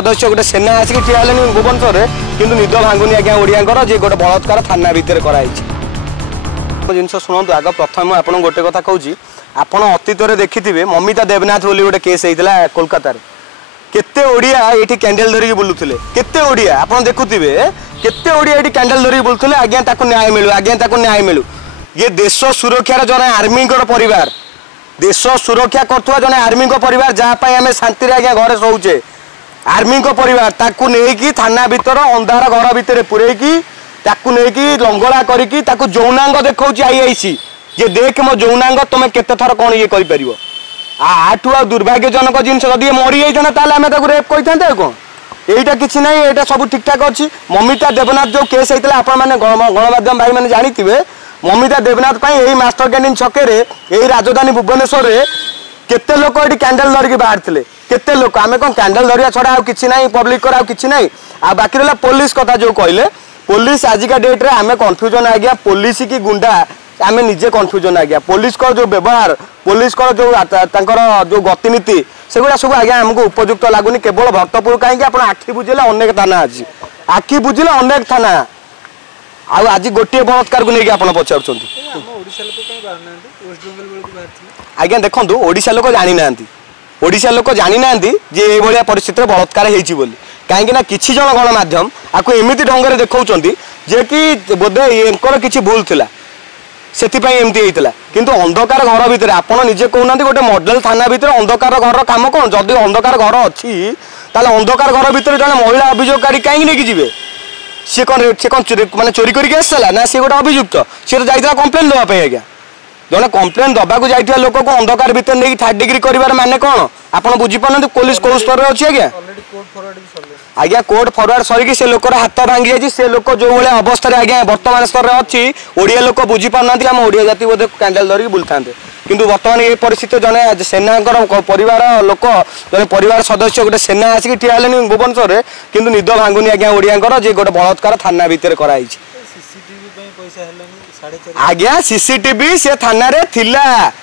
सदस्य गोटे सेना आसिक ठिया भुवनेश्वर में किंतु निद भांगुनी आज्ञा ओडिया जे गोटे बलात्कार थाना भितर कराई जिन शुणु आग प्रथम आप गोटे कथा कहूँ आपण अतीत देखिथे ममिता देवनाथ बोली गोटे केस होता कोलकाता केते ओडिया ये कैंडल धरिकी बुलूले केते ओडिया आप देखुवे केते ओडिया ये कैंडल धरिकी बुलूले आज्ञा न्याय मिलू आज्ञा न्याय मिलू ये देश सुरक्षार जन आर्मी परिवार देश सुरक्षा करुवा जन आर्मी परिवार जहाँपाई आम शांति आज्ञा घरे शोचे आर्मी परिवार ताकू नहीं थाना भीतर अंधार घर भितर पूरेकी ताकू नहीं लंगड़ा करी जौनांग देखा आईआईसी जे देख मो जौनांग तुम केते थर कौन ये कर आठू आ दुर्भाग्यजनक जिन जदि मरी जाता आम रेप कही कौन यहीटा किसी ना यहाँ सब ठीक ठाक अच्छी ममिता देवनाथ जो केस होता है आपने गणमाध्यम भाई मैंने जानी ममिता देवनाथ यही मास्टर कैंटीन छके यही राजधानी भुवनेश्वर में केते लोक ये कैंडल धरिकी बाहर थे केते लोक आम कौन कैंडल धरिया छड़ा आ कि ना पब्लिक आ कि ना आ बाकी रहा पुलिस कथा जो कहले पुलिस आजिका डेट रे आम कन्फ्यूजन आज्ञा पुलिस की गुंडा आम निजे कन्फ्यूजन आज्ञा पुलिस को जो व्यवहार पुलिस को जो गतिनीति सेगुड़ा सब आज्ञा आमको उपयुक्त लगुनि केवल भक्तपुर कहीं आप आखि बुझेले अनेक थाना अच्छी आखि बुझिले अनेक थाना आज गोटे बलात्कार को लेकिन आप पचार आज्ञा देखो ओडिशा लोक जानी ना ओडिशा लोक जानी ना जे ये परिस्थिति बलात्कार होली कहीं ना किसी जन गणमाध्यम आपको एमती ढंग से देखा जे कि बोधे ये किसी भूल थिला सेथिपाई एमती होता किंतु अंधकार घर भितर आपड़ निजे कहना गोटे मॉडल थाना भितर अंधकार घर काम कौन जदि अंधकार घर अच्छी ताले अंधकार घर भितर जन महिला अभियोगकारी कहीं नहीं जी सी कौन माने चोरी करके आसला ना सी गोटे अभियुक्त सी तो जाइए कम्प्लेन देवाई आज्ञा जड़े कम्प्लेन दबाक जाइए लोक को अंधकार भितर नहीं थर्ड डिग्री कर माने कौन आप बुझीपार पुलिस कौ स्तर अच्छी आज्ञा आज्ञा कोर्ट फरवर्ड सरिकी से लोकर हाथ भांगी जाए से लोक जो भाई अवस्था आज्ञा वर्तमान स्तर में अच्छी ओडिया लोक बुझी पाना आम ओडिया जाति बोधे कैंडल धरिकी बुलता किंतु वर्तमान ये परिस्थिति जड़े सेना परिवार लोक जड़े परिवार सदस्य गोटे सेना आसिक ठिया भुवनेश्वर में किंतु निद भांगुनी आज्ञा ओडिया जे गोटे बलात्कार थाना भितर कराई आज्ञा सीसीटीवी से थाना रे थिला।